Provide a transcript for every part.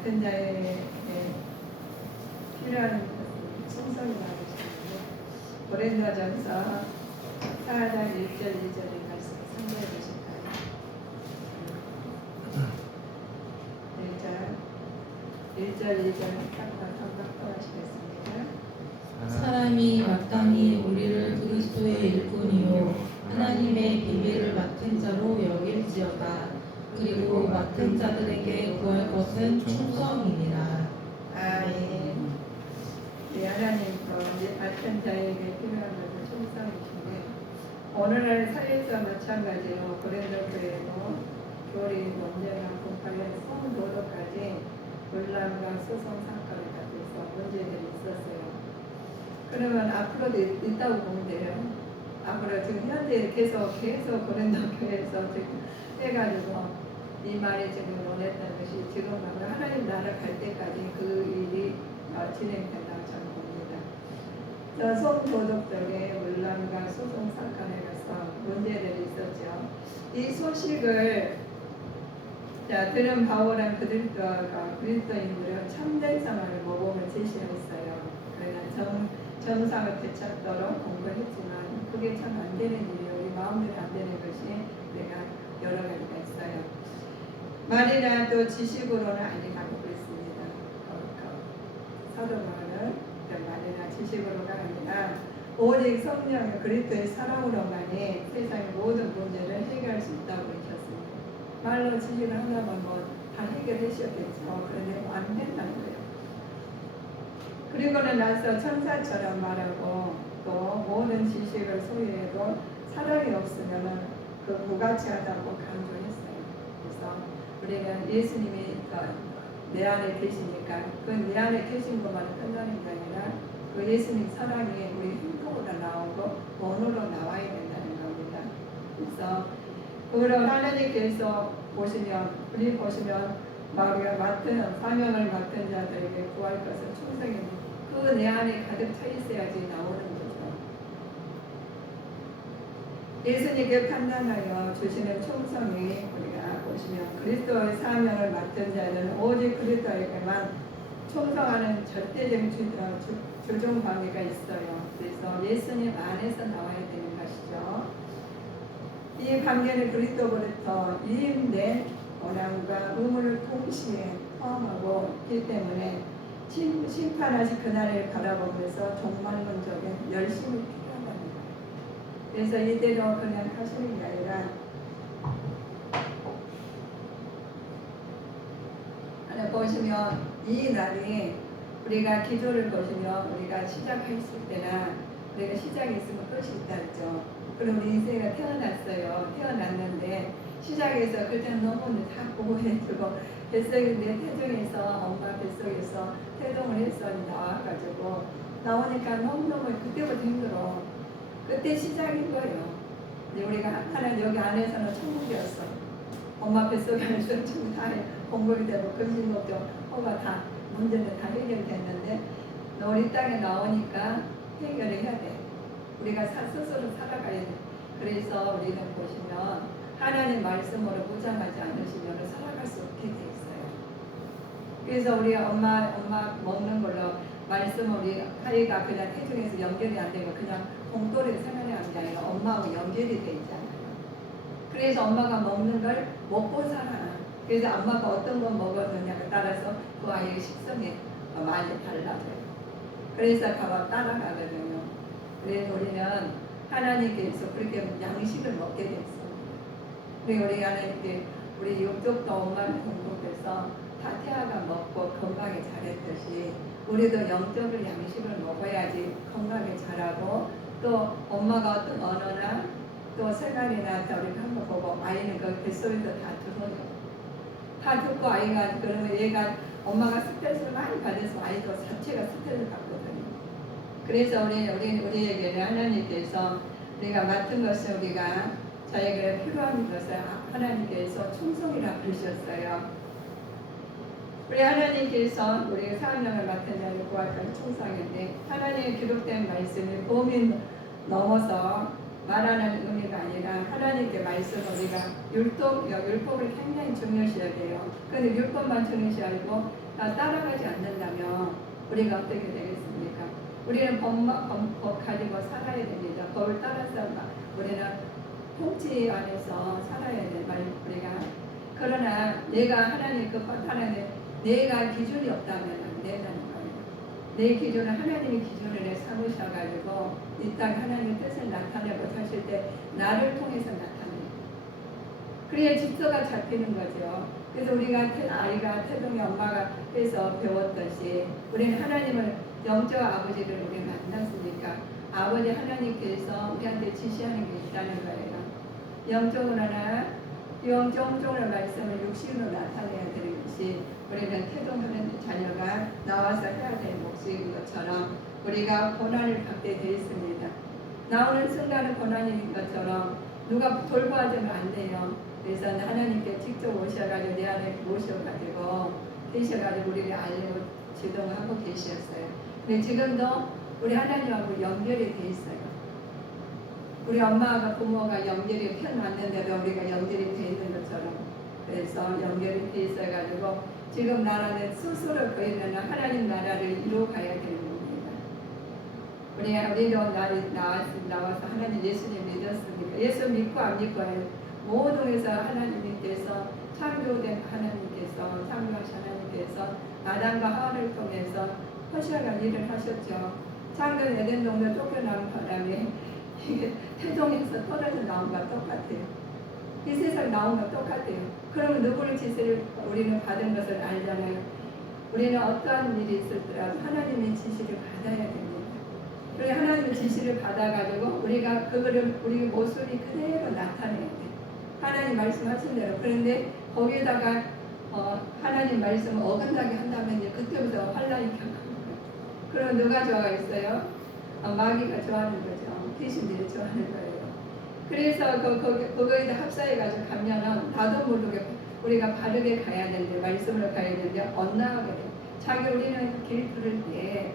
맡은 자에게 필요한 충성이 많으시는데 고린도전서 4장 1절 2절의 말씀 상고해 보실까요? 1절 2절 탁탁 하시겠습니다. 사람이 마땅히 우리를 그리스도의 일꾼이요 하나님의 비밀을 맡은 자로 여길지어다. 그리고 맡은 자들에게 구할 것은 충성이니라. 아멘. 네, 하나님 맡은 자에게 필요한 것은 충성이신데 오늘날 사회에서 마찬가지로 고린도교회도 교리, 논쟁과 공파의 성도로까지 논란과 소송 사건을 가지고 문제들이 있었어요. 그러면 앞으로도 있다고 보면 돼요. 앞으로 지금 현재 계속 고린도교회에서 지금 해가지고 이 말이 지금 논했던 것이 지금 하나님 나라 갈 때까지 그 일이 진행된다고 저는 봅니다. 성도덕적인 논란과 소송 사건에 가서 문제들이 있었죠. 이 소식을 들은 바울은 그리스도인들은 참된 생활을 모범을 제시했어요. 그러나 정상을 되찾도록 공부했지만 그게 참 안 되는 일이에요. 우리 마음대로 안 되는 것이 우리가 여러 가지가 있어요. 말이나 또 지식으로는 아니라고 그랬습니다. 사도 바울은 말이나 지식으로가 아니라 오직 성령 그리스도의 사랑으로만이 세상의 모든 문제를 해결할 수 있다고 그러셨습니다. 말로 지식을 하나만 다 해결하셨겠죠. 그런데 안 된다는 거예요. 그리고는 나서 천사처럼 말하고 또 모든 지식을 소유해도 사랑이 없으면 그 무가치하다고 강조했어요. 그래서 우리는 예수님이 내 안에 계시니까 그 내 안에 계신 것만을 끝나는 게 아니라 그 예수님 사랑이 우리 행동으로 나오고 본으로 나와야 된다는 겁니다. 그래서 그걸 하나님께서 우리 보시면 우리가 사명을 맡은 자들에게 구할 것은 충성입니다. 그 내 안에 가득 차 있어야지 나오는 거죠. 예수님께 판단하여 주시는 충성이 우리가 보시면 그리스도의 사명을 맡은 자는 오직 그리스도에게만 충성하는 절대적인 조종 관계가 있어요. 그래서 예수님 안에서 나와야 되는 것이죠. 이 관계는 그리스도로부터 이임된 원함과 의무를 동시에 포함하고 있기 때문에 심판하실 그날을 바라보면서 종말론적인 열심이 필요하다는 거예요. 그래서 이대로 그냥 하시는 게 아니라 하나 보시면 이 날이 우리가 기도를 보시면 우리가 시작했을 때나 우리가 시작이 있으면 끝이 있다 했죠. 그럼 우리 인생이 태어났는데 시작해서 그때는 너무 다 보호해주고 뱃속에 내 태중에서 엄마 뱃속에서 태동을 해서 나와가지고 나오니까 너무너무 그때부터 힘들어. 그때 시작인 거예요. 근데 우리가 하나님 여기 안에서는 천국이었어. 엄마 뱃속에서 전부 다 공부이 되고 금신곡도 허가 다 문제는 다 해결됐는데 우리 땅에 나오니까 해결을 해야 돼. 우리가 스스로 살아가야 돼. 그래서 우리는 보시면 하나님 말씀으로 무장하지 않으시면 살아갈 수 없게 돼 있어요. 그래서 우리 엄마 먹는 걸로 말씀 우리 아이가 그냥 태중에서 연결이 안 되고 그냥 공돌이로 생활하는 게 아니라 엄마하고 연결이 돼 있잖아요. 그래서 엄마가 먹는 걸 먹고 살아. 그래서 엄마가 어떤 거 먹었느냐에 따라서 그 아이의 식성이 많이 달라져요. 그래서 따라가거든요. 그래서 우리는 하나님께서 그렇게 양식을 먹게 됐습니다. 그리고 우리 하나님께 우리 육족도 엄마를 공급해서 다 태아가 먹고 건강에 잘했듯이 우리도 영적으로 양식을 먹어야지 건강에 잘하고 또 엄마가 어떤 언어나 또 생활이나 우리가 한번 보고 아이는 그 뱃속에서 다 들어요. 다 듣고 아이가 그러면 얘가 엄마가 스트레스를 많이 받아서 아이도 자체가 스트레스를 받거든요. 그래서 우리에게는 하나님께서 우리가 맡은 것을 우리가 자에게 필요한 것을 하나님께서 충성이라 부르셨어요. 우리 하나님께서 우리가 사명을 맡은 자를 구할 건 충성인데 하나님의 기록된 말씀이 범위 넘어서 말하는 의미가 아니라 하나님께 말씀 우리가 율법을 굉장히 중요시해야 돼요. 그런데 율법만 중요시하고 따라가지 않는다면 우리가 어떻게 되겠습니까? 우리는 법 가지고 살아야 됩니다. 법을 따라서 우리는 통치 안에서 살아야 돼. 우리가 그러나 내가 하나님 그 하나님 내가 기준이 없다면 안 된다는 거예요. 내 기준은 하나님의 기준을 삼으셔가지고 이 땅에 하나님의 뜻을 나타내고 사실 때 나를 통해서 나타내요. 그래야 질서가 잡히는 거죠. 그래서 우리가 아이가 태동이 엄마가 해서 배웠듯이 우리는 하나님을 영적 아버지를 우리 만났으니까 아버지 하나님께서 우리한테 지시하는 게 있다는 거예요. 영적으로나 영적으로 말씀을 육신으로 나타내야 되는 것이 우리는 태동하는 자녀가 나와서 해야 될 몫인 것처럼 우리가 고난을 받게 되어 있습니다. 나오는 순간은 고난인 것처럼 누가 돌보아주면 안 돼요. 그래서 하나님께 직접 오셔가지고 내 안에 모셔가지고 계셔가지고 우리를 알리고 지도하고 계셨어요. 근데 지금도 우리 하나님하고 연결이 돼 있어요. 우리 엄마가 부모가 연결이 펴놨는데도 우리가 연결이 돼 있는 것처럼 그래서 연결이 돼 있어가지고 지금 나라는 스스로 보이면 하나님 나라를 이루어가야 되는 겁니다. 우리도 나와서 하나님 예수님 믿었습니까? 예수 믿고 안 믿고요. 모든 데서 하나님께서 창조된 하나님께서 창조하신 하나님께서 아담과 하와를 통해서 허시아가 일을 하셨죠. 창조 에덴 동네 쫓겨나온 바람에 이게 태동에서 떨어져 나온 것과 똑같아요. 이 세상 나온 것 똑같아요. 그러면 누구의 지시를 우리는 받은 것을 알잖아요. 우리는 어떠한 일이 있을지라도 하나님의 지시를 받아야 됩니다. 그래 하나님의 지시를 받아가지고 우리가 그거를 우리 모습이 그대로 나타내야 돼요. 하나님 말씀하신 대로. 그런데 거기에다가 하나님 말씀을 어긋나게 한다면 이제 그때부터 환란이 격합니다. 그럼 누가 좋아했어요? 마귀가 좋아하는 거죠. 귀신들이 좋아하는 거예요. 그래서 그거에다 합사해가지고 가면은 나도 모르게 우리가 바르게 가야 되는데 말씀으로 가야 되는데 엇나가게 돼요. 자기 우리는 길 들을 때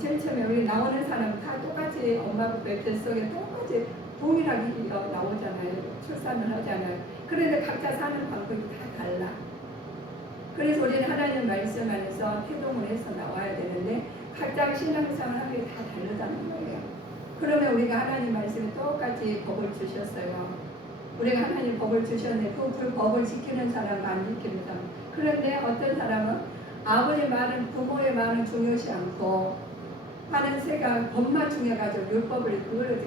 제일 처음에 우리 나오는 사람 다 똑같이 엄마 뱃속에 똑같이 동일하게 나오잖아요. 출산을 하잖아요. 그런데 각자 사는 방법이 다 달라. 그래서 우리는 하나님 말씀 안에서 태동을 해서 나와야 되는데 각자 신앙생활 하는 게 다 다르다는 거예요. 그러면 우리가 하나님 말씀에 똑같이 법을 주셨어요. 우리가 하나님 법을 주셨는데 그 법을 지키는 사람, 안 지키는 사람. 그런데 어떤 사람은 아버지 말은 부모의 말은 중요시 않고 하는 새가 법만 중요해가지고 율법을 그걸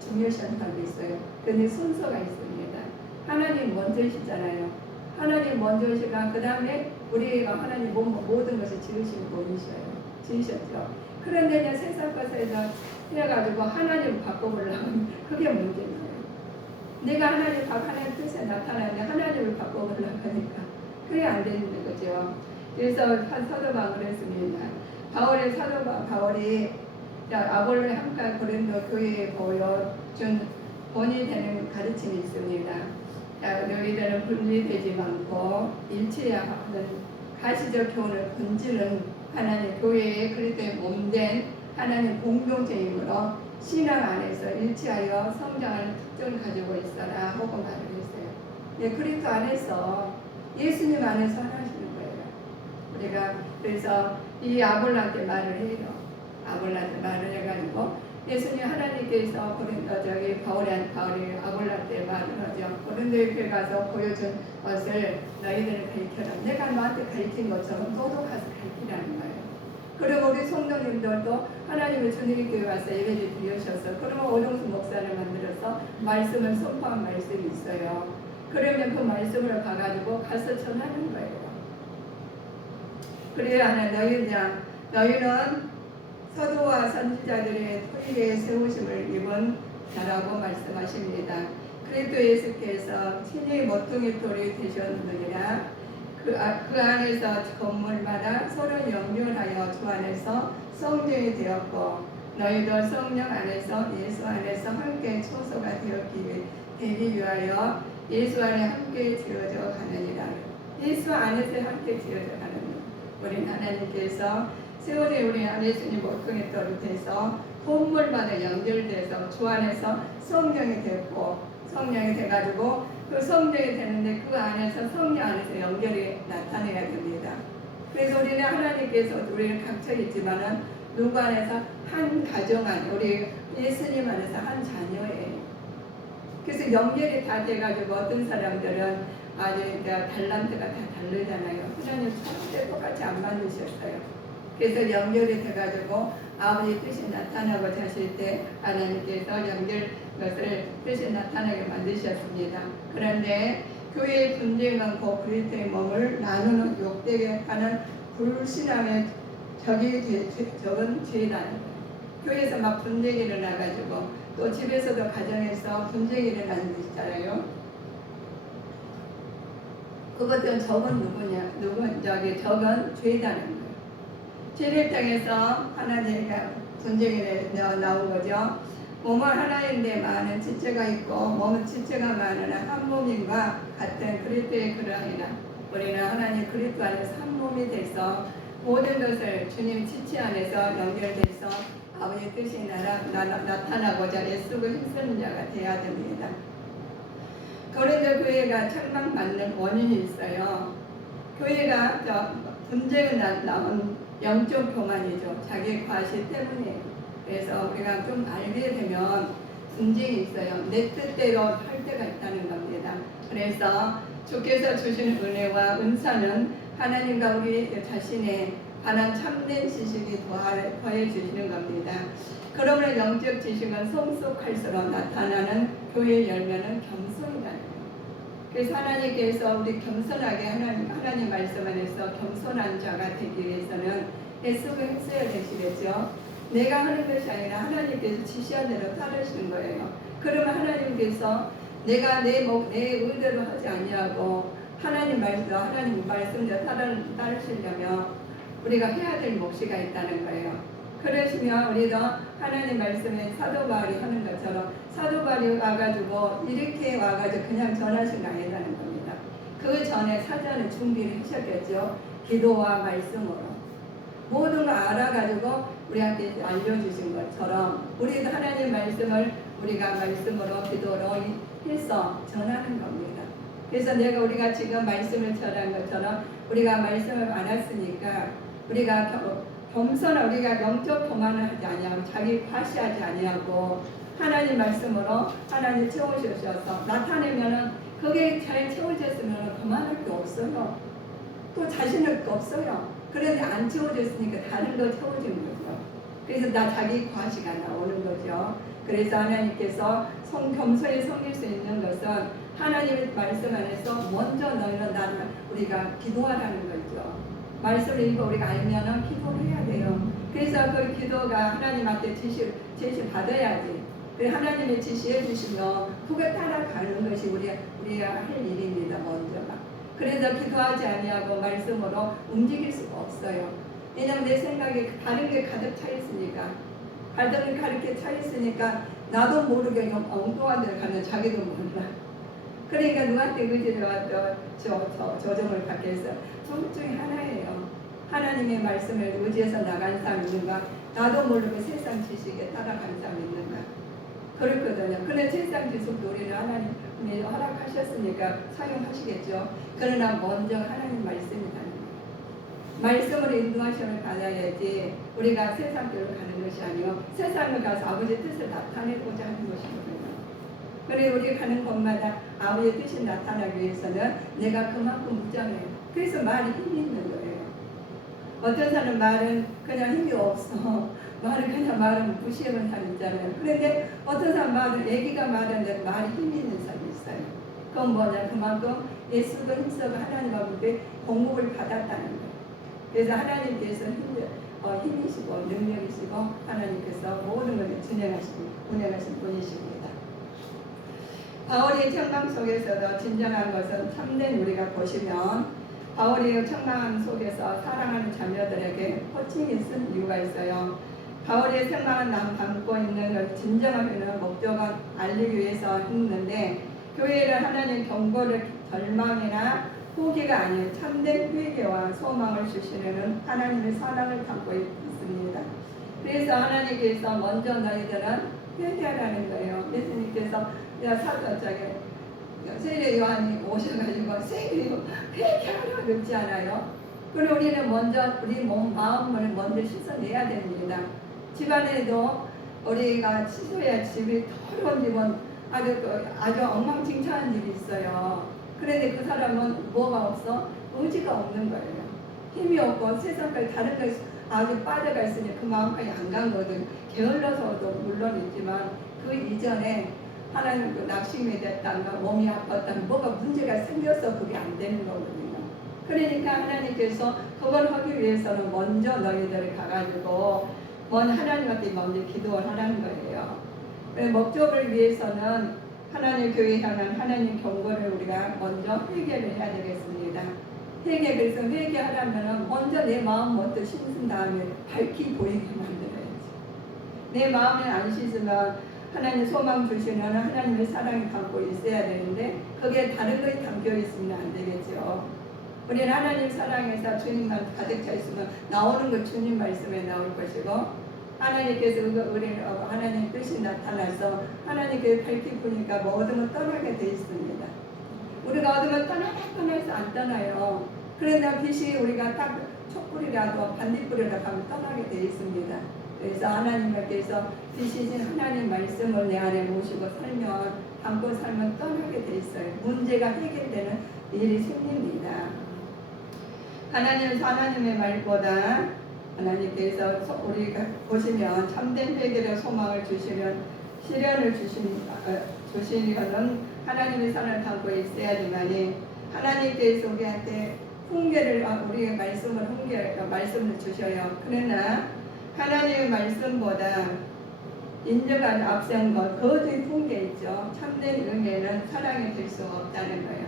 중요시하는 사람도 있어요. 그런데 순서가 있습니다. 하나님 먼저시잖아요. 하나님 먼저시가 그 다음에 우리가 하나님 모든 것을 지으신 분이셔요. 지으셨죠. 그런데 이제 세상 것에서 해가지고 하나님을 바꿔보려면 그게 문제인 거예요. 내가 하나님 뜻에 나타나는데 하나님을 바꿔보려고 하니까 그게 안 되는 거죠. 그래서 사도 바울을 했습니다. 바울이 아볼로의 함께 고린도 교회에 보여준 본이 되는 가르침이 있습니다. 너희들은 분리되지 않고 일치해야 하는 가시적 교훈을 건지는 하나님 교회의 그리스도의 몸된 하나님 공동체이므로 신앙 안에서 일치하여 성장하는 특징을 가지고 있어라 하고 말을 했어요. 예, 그리스도 안에서 예수님 안에서 하시는 거예요. 우리가 그래서 이 아볼로한테 말을 해요. 아볼로한테 말을 해가지고 예수님 하나님께서 바울이 아볼로한테 말을 하죠. 고린도에 교회 가서 보여준 것을 너희들은 가르쳐라. 내가 너한테 가르친 것처럼 너도 가서 가르치라는 거예요. 그리고 우리 성도님들도 하나님의 주님의 교회 와서 예배를 드리셔서 그러면 오종수 목사를 만들어서 말씀을 선포한 말씀이 있어요. 그러면 그 말씀을 가가지고 가서 전하는 거예요. 그래야 하는 너희는 서도와 선지자들의 토리에 세우심을 입은 자라고 말씀하십니다. 그리스도 예수께서 친히 모퉁이 돌이 되셨느니라. 그 안에서 건물마다 서로 연결하여 주 안에서 성전이 되었고 너희도 성령 안에서 예수 안에서 함께 초소가 되기 위하여 예수 안에 함께 지어져 가느니라. 예수 안에서 함께 지어져 가느니라. 우리 하나님께서 세월에 우리 안에 주님 모퉁이 돌이 돼서 본물마다 연결돼서 주 안에서 성령이 됐고 성령이 돼가지고 그 성령이 되는데 그 안에서 성령 안에서 연결이 나타내야 됩니다. 그래서 우리는 하나님께서 우리를 각처 있지만은 누구 안에서 한 가정 안에 우리 예수님 안에서 한 자녀예요. 그래서 연결이 다 돼가지고 어떤 사람들은 아주 달란트가 다 다르잖아요. 하나님 처음에 똑같이 안 만드셨어요. 그래서 연결이 돼가지고 아버지 뜻이 나타나고자 하실 때 하나님께서 연결 것을 뜻이 나타나게 만드셨습니다. 그런데 교회의 분쟁 많고 그리스도의 몸을 나누는 욕되게 하는 불신앙의 적은 죄다. 교회에서 막 분쟁이 일어나가지고 또 집에서도 가정에서 분쟁이 일어나는 게 있잖아요. 그것들은 적은 누구냐? 적은 죄다는 거예요. 죄를 통해서 하나님과 분쟁이 나온 거죠. 몸은 하나인데 많은 지체가 있고 몸은 지체가 많으나 한 몸인과 같은 그리스도의 그러하니라. 우리는 하나님 그리스도 안에서 한 몸이 돼서 모든 것을 주님 지체 안에서 연결돼서 아버지의 뜻이 나타나고자 애쓰고 힘쓰는 자가 되어야 됩니다. 고린도 교회가 책망받는 원인이 있어요. 교회가 분쟁이 나온 영적 교만이죠. 자기 과시 때문에. 그래서 우리가 좀 알게 되면 분쟁이 있어요. 내 뜻대로 할 때가 있다는 겁니다. 그래서 주께서 주시는 은혜와 은사는 하나님과 우리 자신의 관한 참된 지식이 더해 주시는 겁니다. 그러므로 영적 지식은 성숙할수록 나타나는 교회의 열매는 겸손이라는 거예요. 그래서 하나님께서 우리 겸손하게 하나님 말씀 안에서 겸손한 자가 되기 위해서는 애쓰고 힘써야 되시겠죠. 내가 하는 것이 아니라 하나님께서 지시한 대로 따르시는 거예요. 그러면 하나님께서 내가 내 의대로 하지 아니하고 하나님 말씀대로 따르시려면 우리가 해야 될 몫이가 있다는 거예요. 그러시면 우리도 하나님 말씀에 사도 바울이 하는 것처럼 사도 바울이 와가지고 이렇게 와가지고 그냥 전하신 거 아니라는 겁니다. 그 전에 사전에 준비를 하셨겠죠. 기도와 말씀으로 모든 걸 알아가지고 우리한테 알려주신 것처럼 우리도 하나님 말씀을 우리가 말씀으로 기도로 해서 전하는 겁니다. 그래서 우리가 지금 말씀을 전한 것처럼 우리가 말씀을 알았으니까 우리가 겸손한 우리가 영적 교만을 하지 아니하고 자기 과시하지 아니하고 하나님 말씀으로 하나님 채워주셔서 나타내면은 그게 잘 채워졌으면 그만할 게 없어요. 또 자신을 게 없어요. 그런데 안 채워졌으니까 다른 거 채워진 거죠. 그래서 자기 과시가 나오는 거죠. 그래서 하나님께서 겸손히 섬길 수 있는 것은 하나님의 말씀 안에서 먼저 너희는 나를 우리가 기도하라는 거죠. 말씀을 읽고 우리가 알면은 기도를 해야 돼요. 그래서 그 기도가 하나님한테 지시 받아야지. 하나님의 지시해 주시면 그거 따라가는 것이 우리가 할 일입니다. 먼저가. 그래서 기도하지 아니하고 말씀으로 움직일 수가 없어요. 왜냐하면 내 생각에 다른 게 가득 차 있으니까. 다른 게 가득 차 있으니까 나도 모르게 엉뚱한 데를 가면 자기도 몰라. 그러니까 누구한테 의지를 조정을 받게 해서 둘 중에 하나예요. 하나님의 말씀을 의지해서 나간 사람 있는가, 나도 모르게 세상 지식에 따라간 사람 있는가. 그렇거든요. 그런데 세상 지식도 우리는 하나님이 허락하셨으니까 사용하시겠죠. 그러나 먼저 하나님 말씀이라는 거예요. 말씀으로 인도하심을 받아야지 우리가 세상대로 가는 것이 아니고 세상을 가서 아버지의 뜻을 나타내고자 하는 것이거든요. 그래 우리 가는 곳마다 아버지의 뜻이 나타나기 위해서는 내가 그만큼 무장해요. 그래서 말이 힘이 있는 거예요. 어떤 사람은 말은 그냥 힘이 없어. 말은 무시하는 사람 있잖아요. 그런데 어떤 사람 말은 애기가 말하는데 말이 힘이 있는 사람이 있어요. 그건 뭐냐? 그만큼 애쓰고 힘쓰고 하나님 앞에 공급을 받았다는 거예요. 그래서 하나님께서 힘이시고 능력이시고 하나님께서 모든 것을 운행하신 분이십니다. 바울의 책망 속에서도 진정한 것은 참된 우리가 보시면 바울의 책망 속에서 사랑하는 자녀들에게 호칭이 쓴 이유가 있어요. 바울의 책망은 남 담고 있는 걸 진정하는 목적은 알리기 위해서 했는데 교회를 하나님 경고를 절망이나 포기가 아닌 참된 회개와 소망을 주시려는 하나님의 사랑을 담고 있습니다. 그래서 하나님께서 먼저 너희들은 회개하라는 거예요. 예수님께서 세례 요한이 오셔가지고 회개하라 그러지 않아요? 그럼 우리는 먼저 우리 마음을 먼저 씻어내야 됩니다. 집안에도 우리가 씻어야 집이 더러운 집은 아주 엉망진창한 집이 있어요. 그런데 그 사람은 뭐가 없어? 의지가 없는 거예요. 힘이 없고 세상까지 다른 것에 아주 빠져가 있으니 그 마음까지 안 간 거든. 게을러서도 물론 있지만 그 이전에 하나님 그 낙심이 됐다가 몸이 아팠다가 뭐가 문제가 생겨서 그게 안 되는 거거든요. 그러니까 하나님께서 그걸 하기 위해서는 먼저 너희들이 가가지고 하나님한테 먼저 기도를 하라는 거예요. 목적을 위해서는 하나님 교회 향한 하나님 경고를 우리가 먼저 회개를 해야 되겠습니다. 그래서 회개하려면 먼저 내 마음 먼저 씻은 다음에 밝히 보이게 만들어야지. 내 마음을 안 씻으면 하나님 소망 주시는 하나님의 사랑이 담고 있어야 되는데 그게 다른 것이 담겨 있으면 안 되겠죠. 우리는 하나님 사랑에서 주님만 가득 차 있으면 나오는 것 주님 말씀에 나올 것이고 하나님께서 우리 하나님 뜻이 나타나서 하나님께서 밝히 보니까 모든 걸 떠나게 돼 있습니다. 우리가 어둠을 떠나서 안 떠나요. 그러나 빛이 우리가 딱 촛불이라도 반딧불이라도 가면 떠나게 돼 있습니다. 그래서 하나님께서 빛이신 하나님 말씀을 내 안에 모시고 살면 담고 살면 떠나게 돼 있어요. 문제가 해결되는 일이 생깁니다. 하나님의 말보다 하나님께서 우리가 보시면 참된 회개의 소망을 주시면 시련을 주시려는 하나님의 사랑을 담고 있어야지만이 하나님께서 우리한테 우리의 말씀을 주셔요. 그러나 하나님의 말씀보다 인정한 앞선 것, 거짓 훈계 있죠. 참된 은혜는 사랑이 될 수 없다는 거예요.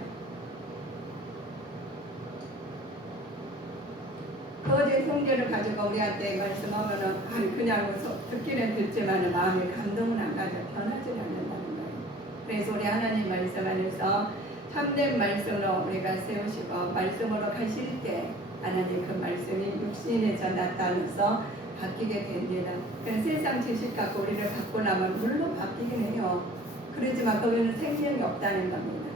거짓 훈계를 가지고 우리한테 말씀하면은 그냥 듣기는 듣지만 마음에 감동은 안 가져 변하지 않는다는 거예요. 그래서 우리 하나님 말씀 안에서 참된 말씀으로 우리가 세우시고 말씀으로 가실 때 하나님 그 말씀이 육신에서 나타나서 바뀌게 됩니다. 그래서 세상 지식 갖고 우리를 갖고 나면 물론 바뀌긴 해요. 그렇지만 거기는 생명이 없다는 겁니다.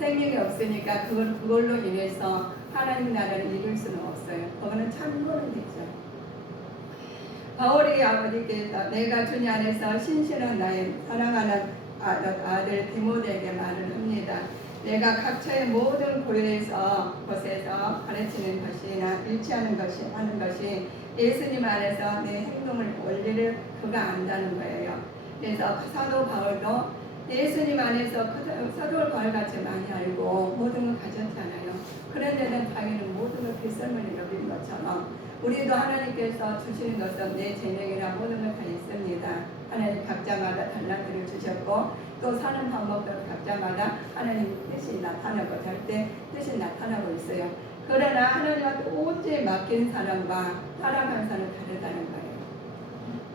생명이 없으니까 그걸로 인해서 하나님 나라를 이룰 수는 없어요. 그거는 참고는 되죠. 바울이 아버지께서 내가 주님 안에서 신실한 나의 사랑하는 아들 디모데에게 말을 합니다. 내가 각처의 모든 곳에서 가르치는 것이나 일치하는 것이 하는 것이 예수님 안에서 내 행동을 원리를 그가 안다는 거예요. 그래서 사도 바울도 예수님 안에서 사도 바울같이 많이 알고 모든 걸 가졌잖아요. 그런데는 자기는 모든 걸 빗설물이 여긴 것처럼 우리도 하나님께서 주시는 것은 내 재능이나 모든 걸 다 있습니다. 하나님 각자마다 달란트를 주셨고 또 사는 방법도 각자마다 하나님 뜻이 나타나고 절대 뜻이 나타나고 있어요. 그러나 하나님한테 온전히 맡긴 사람과 따라가는 사람은 다르다는 거예요.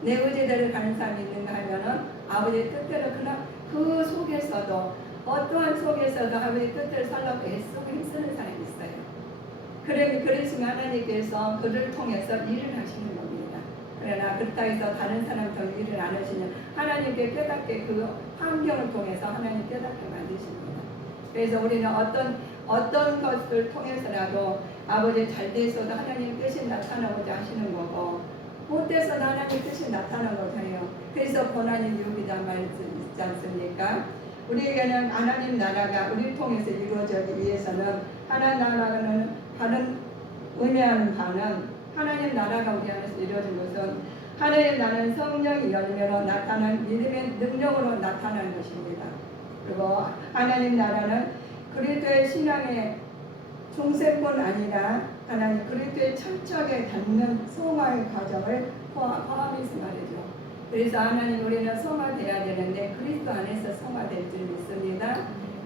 내 의지대로 가는 사람이 있는가 하면은 아버지의 뜻대로 그러나 그 속에서도 어떠한 속에서도 아버지의 뜻대로 살라고 애쓰고 힘쓰는 사람이 있어요. 그러시면 하나님께서 그를 통해서 일을 하시는 겁니다. 그러나 그렇다 해서 다른 사람처럼 일을 안 하시면 하나님께 깨닫게 그 환경을 통해서 하나님 깨닫게 만드십니다. 그래서 우리는 어떤 것을 통해서라도 아버지 잘 돼서도 하나님 뜻이 나타나고자 하시는 거고 못돼서도 하나님 뜻이 나타나고자 해요. 그래서 고난이 유혹이다 말있지 않습니까? 우리에게는 하나님 나라가 우리 통해서 이루어지기 위해서는 하나님 나라는 바른 의미하는 바는 하나님 나라가 우리 안에서 이루어진 것은 하나님 나라는 성령의 열매로 나타난 믿음의 능력으로 나타나는 것입니다. 그리고 하나님 나라는 그리스도의 신앙의 중세뿐 아니라 하나님 그리스도의 철저하게 닮는 성화의 과정을 포함해서 말이죠. 그래서 하나님 우리는 성화돼야 되는데 그리스도 안에서 성화될 줄 믿습니다.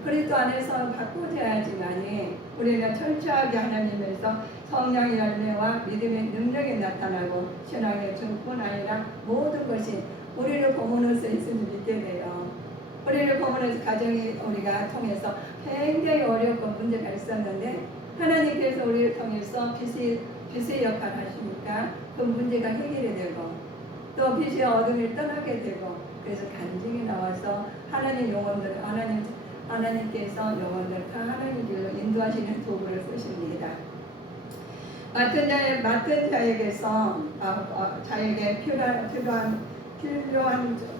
그리스도 안에서 바꾸어야지만이 우리가 철저하게 하나님에서 성령의 열매와 믿음의 능력이 나타나고 신앙의 중뿐 아니라 모든 것이 우리를 범원할 수 있음을 믿게 돼요. 우리를 범원해서 가정이 우리가 통해서 굉장히 어렵고 문제가 있었는데 하나님께서 우리를 통해서 빛의 역할을 하시니까 그 문제가 해결이 되고 또 빛이 어둠을 떠나게 되고 그래서 간증이 나와서 하나님 영혼들 하나님께서 영혼들 다 하나님 길로 인도하시는 도구를 쓰십니다. 맡은 자에게서 자에게 필요한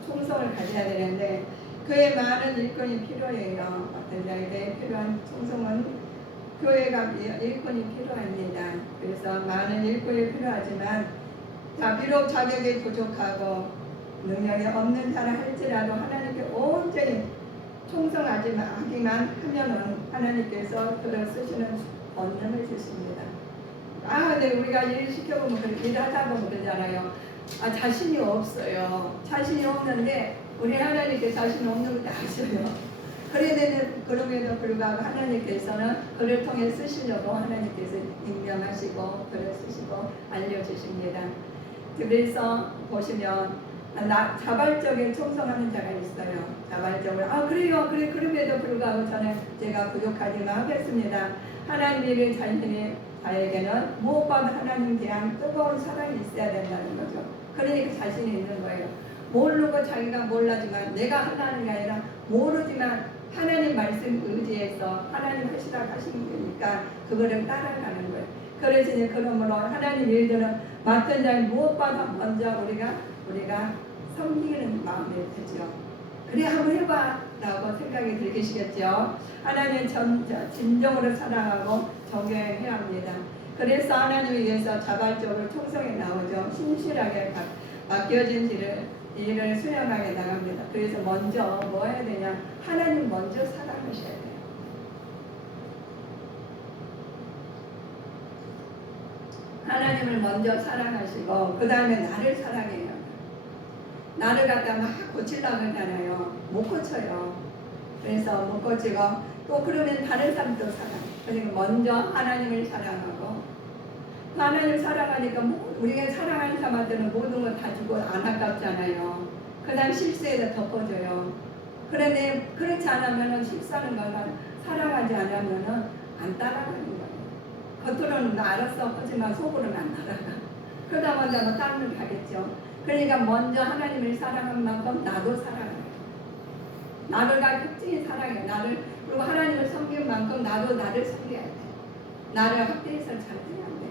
총성을 가져야 되는데 그에 많은 일꾼이 필요해요. 맡은 자에게 필요한 총성은 교회가 일꾼이 필요합니다. 그래서 많은 일꾼이 필요하지만 비록 자격이 부족하고 능력이 없는 자라 할지라도 하나님께 온전히 충성하기만 하면은 하나님께서 그를 쓰시는 권능을 주십니다. 네, 우리가 일 시켜보면 일하다 보면 그러잖아요. 자신이 없어요. 자신이 없는데 우리 하나님께 자신이 없는 것도 아셔요. 그럼에도 불구하고 하나님께서는 그를 통해 쓰시려고 하나님께서 임명하시고 그를 쓰시고 알려주십니다. 그래서 보시면 자발적인 충성하는 자가 있어요. 자발적으로 그래요. 그럼에도 불구하고 제가 부족하지만 하겠습니다. 하나님의 자에게는 무엇보다 하나님에 대한 뜨거운 사랑이 있어야 된다는 거죠. 그러니까 자신이 있는 거예요. 모르고 자기가 몰라지만 내가 하나는 게 아니라 모르지만 하나님 말씀 의지해서 하나님 하시는 거니까 그거를 따라가는 거예요. 그래서 이제 그러므로 하나님 일들은 맡은 자의 무엇보다 먼저 우리가 섬기는 마음이 되죠. 그래 한번 해봐 라고 생각이 들으시겠죠. 하나님 진정으로 사랑하고 존경해야 합니다. 그래서 하나님을 위해서 자발적으로 충성해 나오죠. 신실하게 맡겨진 일을 수행하게 나갑니다. 그래서 먼저 뭐 해야 되냐, 하나님 먼저 사랑하셔야 돼요. 하나님을 먼저 사랑하시고 그 다음에 나를 사랑해요. 나를 갖다 막 고치려고 하잖아요. 못 고쳐요. 그래서 못 고치고 또 그러면 다른 사람도 사랑해요. 그러니까 먼저 하나님을 사랑하고 하나님을 사랑하니까 우리가 사랑하는 사람한테는 모든 걸 다 주고 안 아깝잖아요. 그 다음 실수에다 덮어줘요. 그런데 그렇지 않으면 실수하는 거는 사랑하지 않으면 안 따라가는 거예요. 겉으로는 알았어 하지만 속으로는 안 따라가. 그러다 먼저 뭐 다른 걸 가겠죠. 그러니까 먼저 하나님을 사랑한 만큼 나도 사랑해요. 나를 극진히 사랑해요. 그리고 하나님을 섬긴 만큼 나도 나를 섬겨야 돼. 나를 학대해서 잘 해야 돼.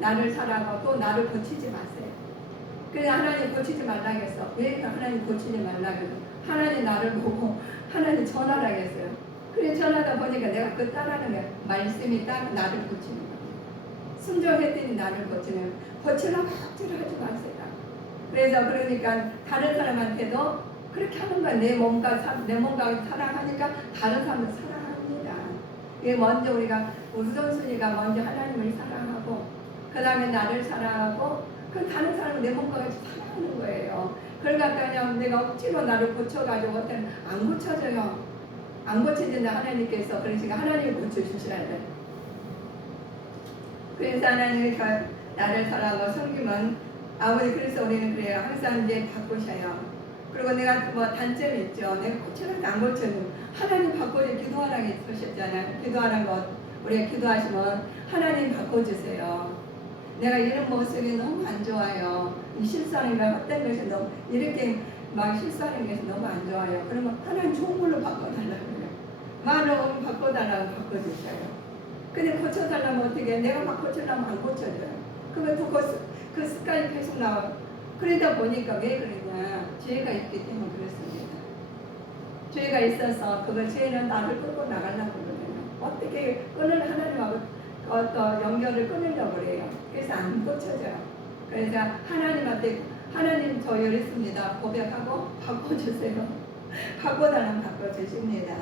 나를 사랑하고 또 나를 고치지 마세요. 그래서 하나님 고치지 말라고 했어. 왜 하나님 고치지 말라고 했어? 하나님 나를 보고 하나님 전화를 하겠어요. 그래 전화하다 보니까 내가 그 따라하는 거야. 말씀이 딱 나를 고치는 거야. 순종했더니 나를 고치는 거야. 고치려고 억지로 하지 마세요. 그래서 그러니까 다른 사람한테도 그렇게 하는 거야. 내 몸과 사랑하니까 다른 사람도 사랑합니다. 이게 먼저 우리가 우선순위가 먼저 하나님을 사랑하고 그 다음에 나를 사랑하고 그 다른 사람을 내 몸과 같이 사랑하는 거예요. 그러니까 그냥 내가 억지로 나를 고쳐가지고 어떤 안 고쳐져요. 안 고쳐진다 하나님께서 그러시니까 하나님이 고쳐주시라 그래. 그래서 하나님이 나를 사랑하고 섬기면 아버지 그래서 우리는 그래요. 항상 이제 바꾸셔요. 그리고 내가 뭐 단점이 있죠. 내가 고쳐는데 안 고쳐는 하나님 바꿔줘 기도하라고 하셨잖아요. 기도하라는 거 우리가 기도하시면 하나님 바꿔주세요. 내가 이런 모습이 너무 안 좋아요. 이 실수하는 거 헛된 것이 너무 이렇게 막 실수하는 것이 너무 안 좋아요. 그러면 하나님 좋은 걸로 바꿔달라고요. 많은 바꿔달라고 바꿔주셔요. 근데 고쳐달라면 어떻게 해? 내가 막 고쳐달라면 안 고쳐져요. 그러면 또 그 습관이 계속 나와요. 그러다 보니까 왜 그러냐? 죄가 있기 때문에 그렇습니다. 죄가 있어서 그걸 죄는 나를 끌고 나가려고 그러거든요. 어떻게 하나님하고 어떤 연결을 끊으려고 그래요. 그래서 안 고쳐져요. 그래서 하나님한테 하나님 저 이랬습니다. 고백하고 바꿔주세요. 바꿔달라면 바꿔주십니다.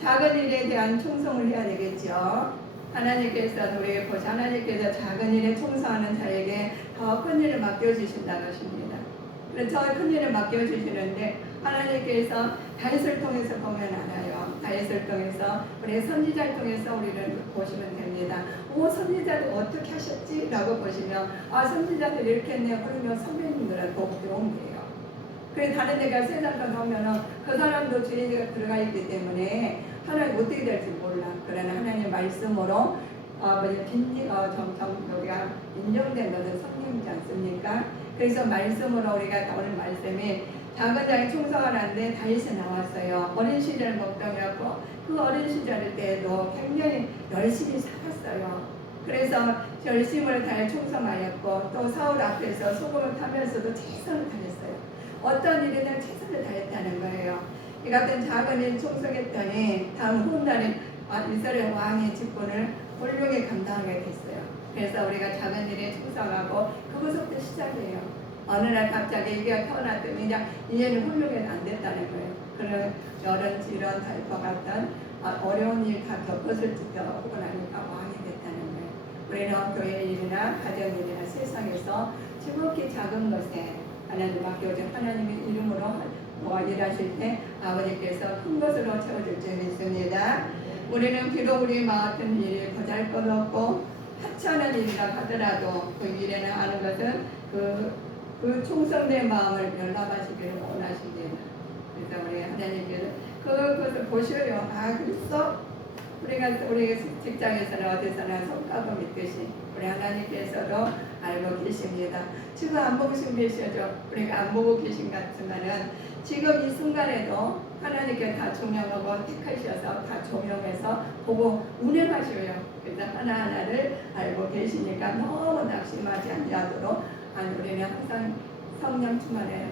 작은 일에 대한 충성을 해야 되겠죠. 하나님께서 작은 일에 충성하는 자에게 더 큰 일을 맡겨주신다는 것입니다. 그래서 더 큰 일을 맡겨주시는데 하나님께서 다윗을 통해서 보면 알아요. 다윗을 통해서 우리 선지자를 통해서 우리를 보시면 됩니다. 선지자도 어떻게 하셨지? 라고 보시면 선지자들 이렇게 했네요. 그러면 선배님들은 더 배운 거예요. 그래 다른 데가 세상 가면은 그 사람도 죄가 들어가 있기 때문에 하나님 어떻게 될지 몰라. 그러나 하나님 말씀으로 여기가 인정된 것은 성령이지 않습니까? 그래서 말씀으로 우리가 오늘 말씀이 작은 자의 충성하라는데 다윗이 나왔어요. 어린 시절 먹던 그 어린 시절 때도 굉장히 열심히 살았어요. 그래서 열심을 다해 충성하였고 또 사울 앞에서 소금을 타면서도 최선을 다했어요. 어떤 일이든 최선을 다했다는 거예요. 이 같은 작은 일 충성했더니 다음 훗날에 이스라엘 왕의 직분을 훌륭히 감당하게 됐어요. 그래서 우리가 작은 일에 충성하고 그것부터 시작해요. 어느 날 갑자기 애기가 태어났더니 이제는 훌륭히 안 됐다는 거예요. 그런 여론, 질환, 탈과 같은 어려운 일 다 겪었을지도 하고 나니까 왕이 됐다는 거예요. 우리는 교회 일이나 가정 일이나 세상에서 지극히 작은 것에 하나님 맡겨져 하나님의 이름으로 일하실 때 아버지께서 큰 것으로 채워줄 줄 믿습니다. 우리는 비록 우리 맡은 일이 보잘것없고 하찮은 일이라 하더라도 그 일에는 하는 것은 그 충성된 마음을 연락하시기를 원하시기를. 그래서 우리 하나님께서 그것을 보셔요. 그래서 우리 직장에서나 어디서나 손가락 믿듯이 우리 하나님께서도 알고 계십니다. 지금 안 보고 계시죠? 우리가 안 보고 계신 것 같지만은 지금 이 순간에도 하나님께 다 조명하고 택하셔서 다 조명해서 보고 운행하셔요. 그래서 하나하나를 알고 계시니까 너무 낙심하지 아니하도록 우리는 항상 성령 충만해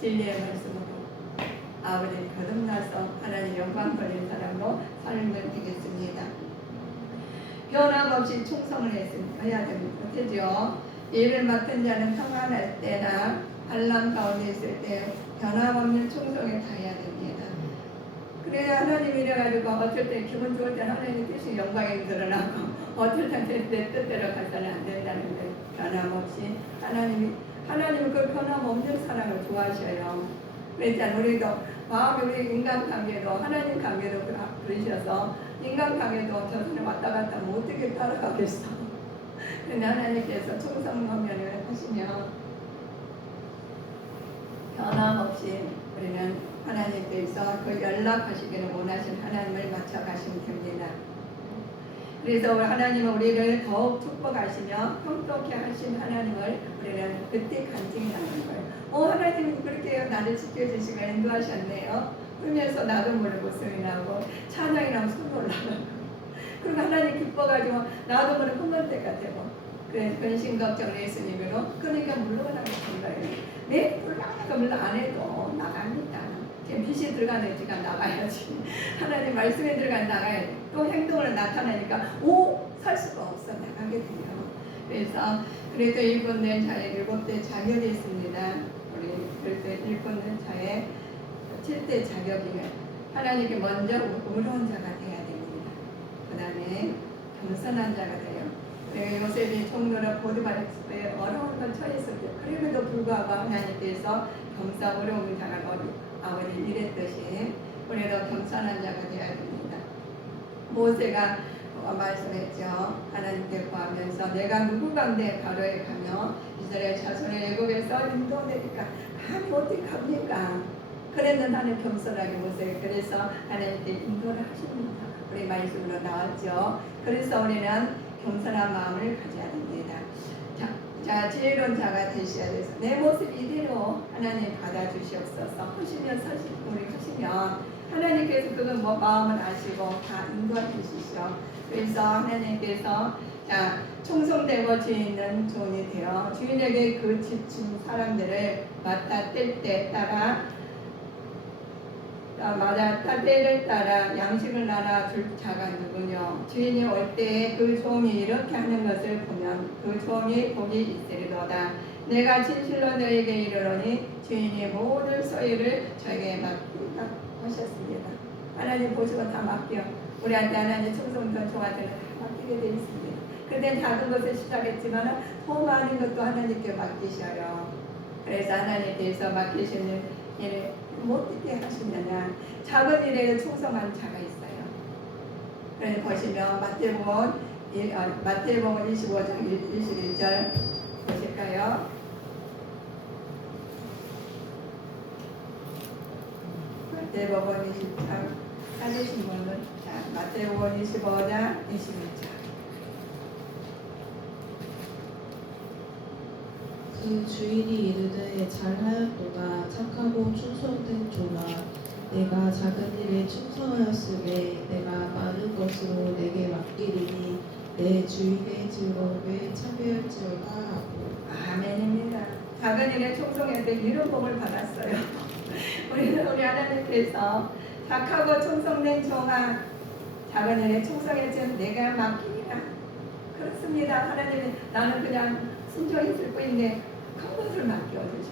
진리의 말씀으로 아버지 거듭나서 하나님 영광 돌린 사람으로 삶을 되겠습니다. 변함없이 충성을 해야 됩니다. 그죠? 일을 맡은 자는 평안할 때나 반란 가운데 있을 때 변함없는 충성에 다해야 됩니다. 그래야 하나님 이래가지고 어쩔 때 기분 좋을 때 하나님 뜻이 영광이 드러나고 어쩔 때 내 뜻대로 가서는 안 된다는 데 변함없이 하나님은 그 변함없는 사람을 좋아하셔요. 그러니까 우리도 마음이 우리 인간관계도 하나님 관계도 그러셔서 인간관계도 저 사람 왔다 갔다 하면 어떻게 따라가겠어. 근데 하나님께서 충성하면을 하시면 변함없이 우리는 하나님께서 그 연락하시기를 원하신 하나님을 맞춰가시면 됩니다. 그래서 하나님은 우리를 더욱 축복하시며 평통케 하신 하나님을 우리는 그때 간증하는 거예요. 하나님은 그렇게 나를 지켜주시고 인도하셨네요. 그러면서 나도 모르고 웃음이 나고 찬양이 나면 손 올라가고 그리고 하나님 기뻐가지고 나도 모르고 흥할 때가 되고 그래서 근심 걱정 예수님으로 그러니까 물러가라고 한 거예요. 네? 물론 안 해도 나갑니다. 빛이 들어가는 지가 나가야지. 하나님 말씀에 들어가 나가야 돼. 또 행동으로 나타나니까 살 수가 없어. 나가게 돼요. 그래서 그래도 일꾼된 자의 7대 자격이 있습니다. 우리 그래도 일꾼된 자의 7대 자격이면 하나님께 먼저 의로운 자가 돼야 됩니다. 그 다음에 겸손한 자가 돼요. 요셉이 총노라 보디바락스에 어려운 걸 처했을 때 그럼에도 불구하고 하나님께서 겸손 어려운 자가 아버지 이랬듯이 우리도 겸손한 자가 되어야 됩니다. 모세가 말씀했죠. 하나님께 구하면서 내가 누구 가운데 바로에 가며 이스라엘 자손을 애굽에서 인도하니까 감히 어떻게 갑니까? 그랬는데 나는 겸손하게 모세가 그래서 하나님께 인도를 하십니다. 우리 말씀으로 나왔죠. 그래서 우리는 겸손한 마음을 가져야 됩니다. 자, 지혜로운 자가 되셔야 돼서 내 모습 이대로 하나님 받아주시옵소서 우리 하시면 하나님께서 그건 마음을 아시고 다 인도해 주시죠. 그래서 하나님께서 충성되고 주인 있는 종이 되어 주인에게 그 지친 사람들을 맡아 뗄 때 따라 때를 따라 양식을 나눠 줄 자가 누구뇨. 주인이 올 때에 그 종이 이렇게 하는 것을 보면 그 종이 복이 있으리로다. 내가 진실로 너에게 이르노니 주인이 모든 소유를 저에게 맡기다 하셨습니다. 하나님 보시고 다 맡겨. 우리한테 하나님 충성된 종한테는 다 맡기게 되어 있습니다. 그때 작은 것을 시작했지만 더 많은 것도 하나님께 맡기셔요. 그래서 하나님께서 맡기시는 일을 어떻게 하시느냐. 작은 일에 충성한 자가 있어요. 그래서 보시면 마태복음 25장 21절 보실까요? 마태복음 20장 찾으신 분은 마태복음 25장 21절 그 주인이 이르되 잘하였도다 착하고 충성된 종아 내가 작은 일에 충성하였으되 내가 많은 것으로 내게 맡기리니 내 주인의 즐거움에 참여할지어다 하고 아멘입니다. 작은 일에 충성할 때 이런 복을 받았어요. 우리 하나님께서 착하고 충성된 종아 작은 일에 충성했지만 내가 맡기리라. 그렇습니다. 하나님이 나는 그냥 순종했을 뿐인데 큰 것을 맡겨주셔.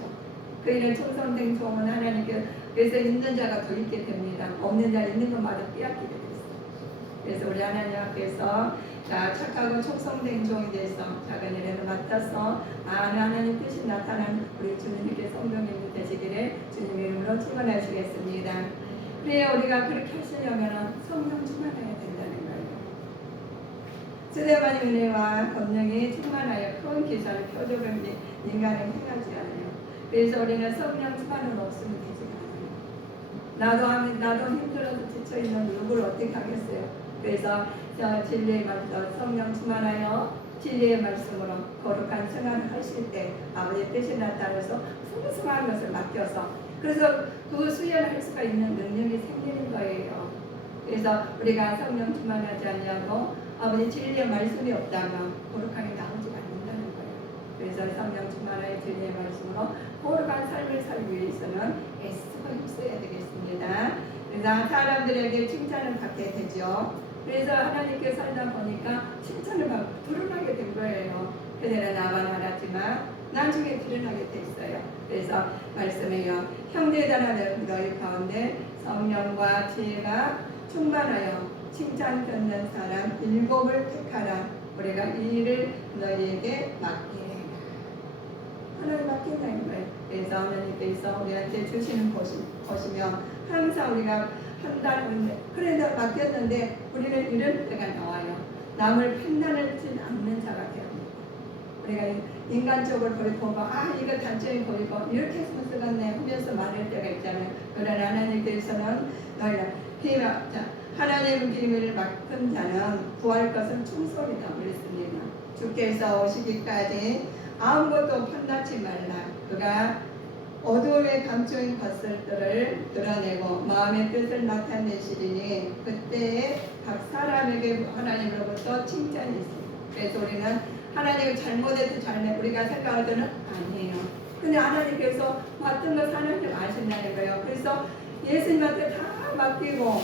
그 일에 충성된 종은 하나님께서 있는 자가 더 있게 됩니다. 없는 자 있는 것마다 빼앗기게 됐어요. 그래서 우리 하나님 앞에서 착하고 충성된 종이 돼서 작은 일에도 맡아서 하나님 뜻이 나타나는 우리 주님께 성령님이 되시기를 주님의 이름으로 축원하시겠습니다. 그래야 우리가 그렇게 하시려면 성령 충만해야 된다는 거예요. 주대만의 은혜와 권능이 충만하여 큰 기사를 표적을 인간은 행하지 않아요. 그래서 우리는 성령 충만은 없으면 되지 않아요. 나도 힘들어서 지쳐있는 누구를 어떻게 하겠어요. 그래서 진리의 말씀 성령 충만하여 진리의 말씀으로 거룩한 생활을 하실 때 아버지의 뜻이 나타나서 풍성한 것을 맡겨서 그래서 그 수련할 수가 있는 능력이 생기는 거예요. 그래서 우리가 성령 충만하지 않냐고 아버지 진리의 말씀이 없다면 거룩하게 나오지 않는다는 거예요. 그래서 성령 충만하여 진리의 말씀으로 거룩한 삶을 살기 위해서는 애쓰고 힘써야 되겠습니다. 그래서 사람들에게 칭찬을 받게 되죠. 그래서 하나님께 살다 보니까 칭찬을 받고 드러나게 된 거예요. 그대는 나만 알았지만 나중에 드러나게 됐어요. 그래서 말씀해요. 형제자라는 너희 가운데 성령과 지혜가 충만하여 칭찬 듣는 사람 7을 택하라. 우리가 이 일을 너희에게 맡기리라. 하나님 맡긴다는 거예요. 그래서 하나님께서 우리한테 주시는 것이면 항상 우리가 판단을 그래도 맡겼는데 우리는 이럴 때가 나와요. 남을 판단하지 않는 자가 되어야 합니다. 우리가 인간적으로 보고 이거 단점이 보이고 이렇게 했으면 쓰겠네 하면서 말할 때가 있잖아요. 그러나 하나님께서는 너희가 하나님의 비밀을 맡은 자는 구할 것은 충성이다 그랬습니다. 주께서 오시기까지 아무것도 판단치 말라. 그가 어두움에 감추인 것들을 드러내고 마음의 뜻을 나타내시리니 그때에 각 사람에게 하나님으로부터 칭찬이 있습니다. 그래서 우리는 하나님이 잘못해도 잘못 우리가 생각할 때는 아니에요. 근데 하나님께서 맡은 것 하나님 아신다는 거예요. 그래서 예수님한테 다 맡기고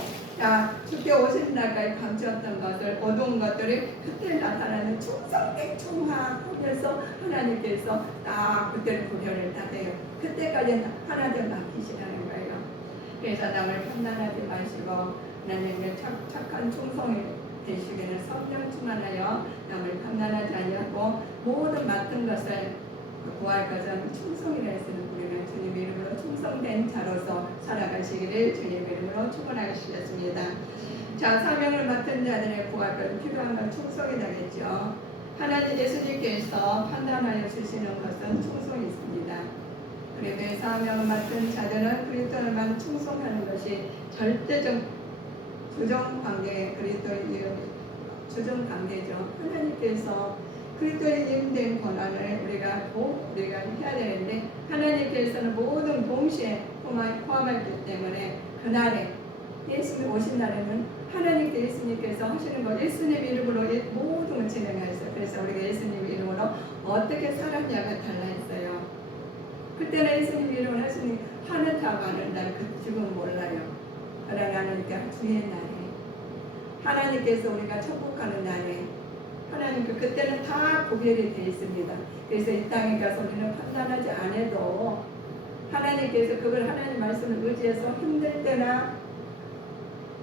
주께 오신 날까지 감추었던 것을 어두운 것들이 그때 나타나는 충성된 충하 하면서 하나님께서 딱 그때를 구별을 다 돼요. 그때까지는 하나님 맡기시라는 거예요. 그래서 남을 판단하지 마시고 하나님의 착한 충성이 되시기를 성령 충만하여 남을 판단하지 아니하고 모든 맡은 것을 구할 것은 충성이라 했으는 우리는 주님의 이름으로 충성된 자로서 살아가시기를 주님의 이름으로 축원하시겠습니다. 자, 사명을 맡은 자들의 구할 것은 필요한 건 충성이라겠죠. 하나님 예수님께서 판단하여 주시는 것은 충성이 있습니다. 그리고 사명을 맡은 자들은 그리스도를만 충성하는 것이 절대적 주정관계 그리스도의 주정관계죠. 하나님께서 그리스도의 된 권한을 우리가 해야 되는데 하나님께서는 모든 동시에 포함했기 때문에 그날에 예수님 오신 날에는 하나님께 예수님께서 하시는 것 예수님 이름으로 모든 걸 진행하셨어요. 그래서 우리가 예수님 이름으로 어떻게 살았냐가 달라했어요. 그때는 예수님 이름으로 하시니 화냈다고 하는 날 지금 몰라요. 그러나 하나님께 주의 날에 하나님께서 우리가 천국하는 날에 하나님 그때는 다 구별이 되어 있습니다. 그래서 이 땅에 가서 우리는 판단하지 않아도 하나님께서 그걸 하나님 말씀을 의지해서 힘들 때나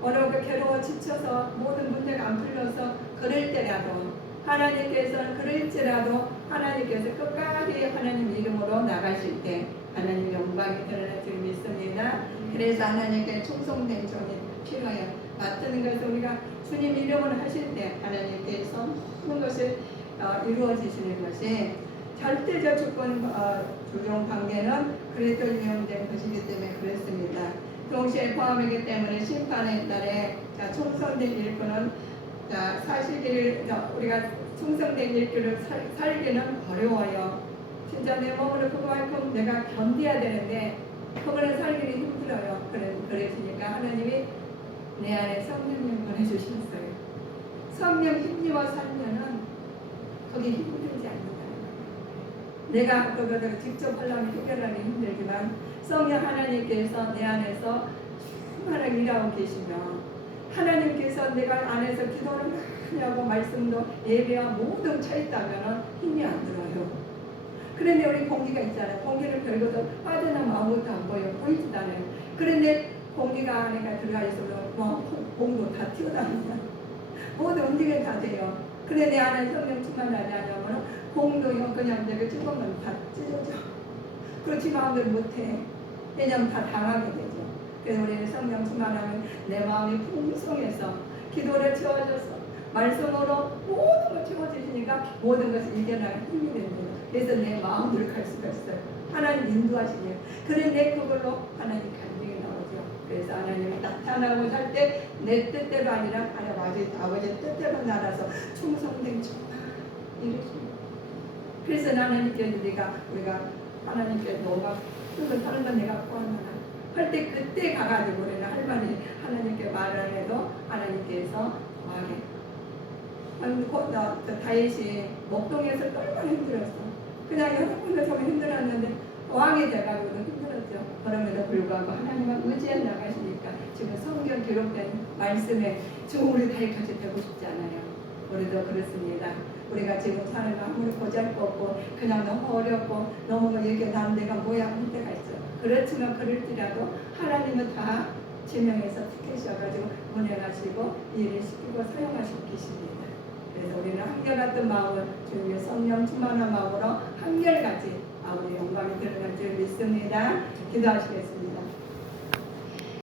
어려워 괴로워 지쳐서 모든 문제가 안 풀려서 그럴 때라도 하나님께서는 그럴지라도 하나님께서 끝까지 하나님 이름으로 나가실 때 하나님 영광이 드러날 줄 믿습니다. 그래서 하나님께 충성된 종이 필요해요. 맡는 것을 우리가 주님 이름으로 하실 때 하나님께서 모든 것을 이루어지시는 것이 절대적 주종 관계는 그리스도 유형된 것이기 때문에 그렇습니다. 동시에 포함이기 때문에 심판의 날에 충성된 일꾼은 사실 우리가 충성된 일꾼을 살기는 어려워요. 진짜 내 몸으로 그만큼 내가 견뎌야 되는데 그거는 살기는 힘들어요. 그러시니까 하나님이 내 안에 성령을 보내주셨어요. 성령 힘입어 살면은 그게 힘들지 않는다는 거예요. 내가 그거를 직접 하려면 해결하기 힘들지만 성령 하나님께서 내 안에서 충만하게 일하고 계시면 하나님께서 내가 안에서 기도를 많이 하고 말씀도 예배와 모든 차 있다면 힘이 안 들어요. 그런데 우리 공기가 있잖아요. 공기를 별것도 빠져나면 아무것도 안 보여. 보이지도 않아요. 그런데 공기가 안에가 들어가 있으면 공도 다 튀어나옵니다. 모든 움직임 다 돼요. 그래 내 안에 성령 충만하지 않으면 공도요 그냥 내가 조금만 다 찢어져. 그렇지 마음대로 못해. 왜냐면 다 당하게 되죠. 그래서 우리는 성령 충만하면 내 마음이 풍성해서 기도를 채워줘서 말씀으로 모든 걸 채워주시니까 모든 것을 이겨나갈 힘이 됩니다. 그래서 내 마음으로 갈 수가 있어요. 하나님 인도하시네요. 그런데 그걸로 하나님 간증이 나오죠. 그래서 하나님이 나타나고 살 때 내 뜻대로 아니라 아버지 뜻대로 날아서 충성된 정말 이루십니다. 그래서 하나님께서 우리가 하나님께서 너가 그걸 다른 건 내가 구하나 할 때 그때 가가지고 우리는 할머니 하나님께 말을 해도 하나님께서 와게 다윗이 목동에서 얼마나 힘들었어. 그냥 여러 번을 좀 힘들었는데 왕이 돼가지고 힘들었죠. 그럼에도 불구하고 하나님을 의지해 나가시니까 지금 성경 기록된 말씀에 지금 우리 다윗같이 되고 싶지 않아요. 우리도 그렇습니다. 우리가 지금 사는 거 아무리 보잘것없고 그냥 너무 어렵고 너무 얘기 난 내가 뭐야 할 때가 있어. 그렇지만 그럴지라도 하나님은 다 지명해서 택하셔가지고 운행하시고 일을 시키고 사용하시고 계십니다. 그래서 우리는 한결같은 마음을 주님의 성령 충만한 마음으로 한결같이 아버지 영광이 드러날 줄 믿습니다. 기도하시겠습니다.